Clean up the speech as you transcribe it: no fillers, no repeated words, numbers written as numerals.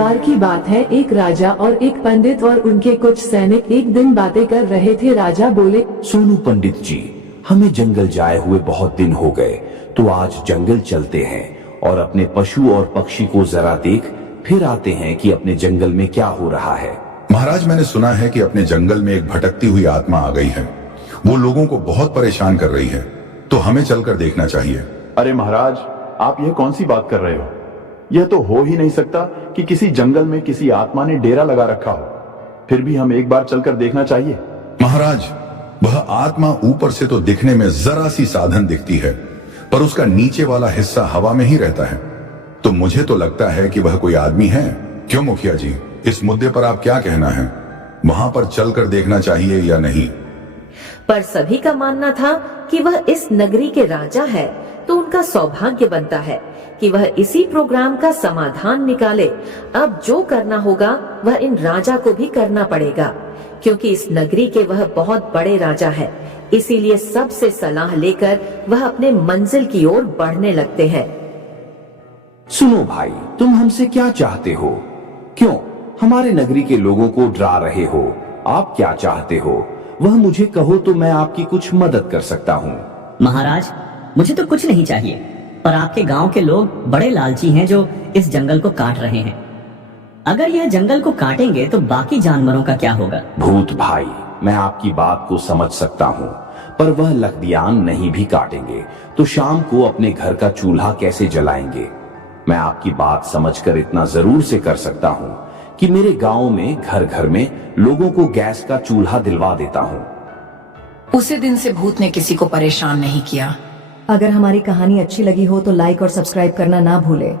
बार की बात है, एक राजा और एक पंडित और उनके कुछ सैनिक एक दिन बातें कर रहे थे। राजा बोले, सोनू पंडित जी, हमें जंगल जाए हुए बहुत दिन हो गए, तो आज जंगल चलते हैं और अपने पशु और पक्षी को जरा देख फिर आते हैं कि अपने जंगल में क्या हो रहा है। महाराज, मैंने सुना है कि अपने जंगल में एक भटकती हुई आत्मा आ गई है। वो लोगों को बहुत परेशान कर रही है, तो हमें चलकर देखना चाहिए। अरे महाराज, आप यह कौन सी बात कर रहे हो? यह तो हो ही नहीं सकता कि किसी जंगल में किसी आत्मा ने डेरा लगा रखा हो। फिर भी हम एक बार चलकर देखना चाहिए। महाराज, वह आत्मा ऊपर से तो दिखने में जरा सी साधन दिखती है, पर उसका नीचे वाला हिस्सा हवा में ही रहता है। तो मुझे तो लगता है कि वह कोई आदमी है। क्यों मुखिया जी, इस मुद्दे पर आप क्या कहना है? वहां पर चलकर देखना चाहिए या नहीं? पर सभी का मानना था कि वह इस नगरी के राजा है, तो उनका सौभाग्य बनता है कि वह इसी प्रोग्राम का समाधान निकाले। अब जो करना होगा वह इन राजा को भी करना पड़ेगा, क्योंकि इस नगरी के वह बहुत बड़े राजा है। इसीलिए सबसे सलाह लेकर वह अपने मंजिल की ओर बढ़ने लगते हैं। सुनो भाई, तुम हमसे क्या चाहते हो? क्यों हमारे नगरी के लोगों को डरा रहे हो? आप क्या चाहते हो वह मुझे कहो, तो मैं आपकी कुछ मदद कर सकता हूँ। महाराज, मुझे तो कुछ नहीं चाहिए, पर आपके गांव के लोग बड़े लालची हैं जो इस जंगल को काट रहे हैं। अगर यह जंगल को काटेंगे तो बाकी जानवरों का क्या होगा? भूत भाई, मैं आपकी बात को समझ सकता हूँ, पर वह लकड़ियान नहीं भी काटेंगे तो शाम को अपने घर का चूल्हा कैसे जलाएंगे? मैं आपकी बात समझकर इतना जरूर से कर सकता हूँ कि मेरे गांव में घर घर में लोगों को गैस का चूल्हा दिलवा देता हूँ। उसी दिन से भूत ने किसी को परेशान नहीं किया। अगर हमारी कहानी अच्छी लगी हो तो लाइक और सब्सक्राइब करना ना भूले।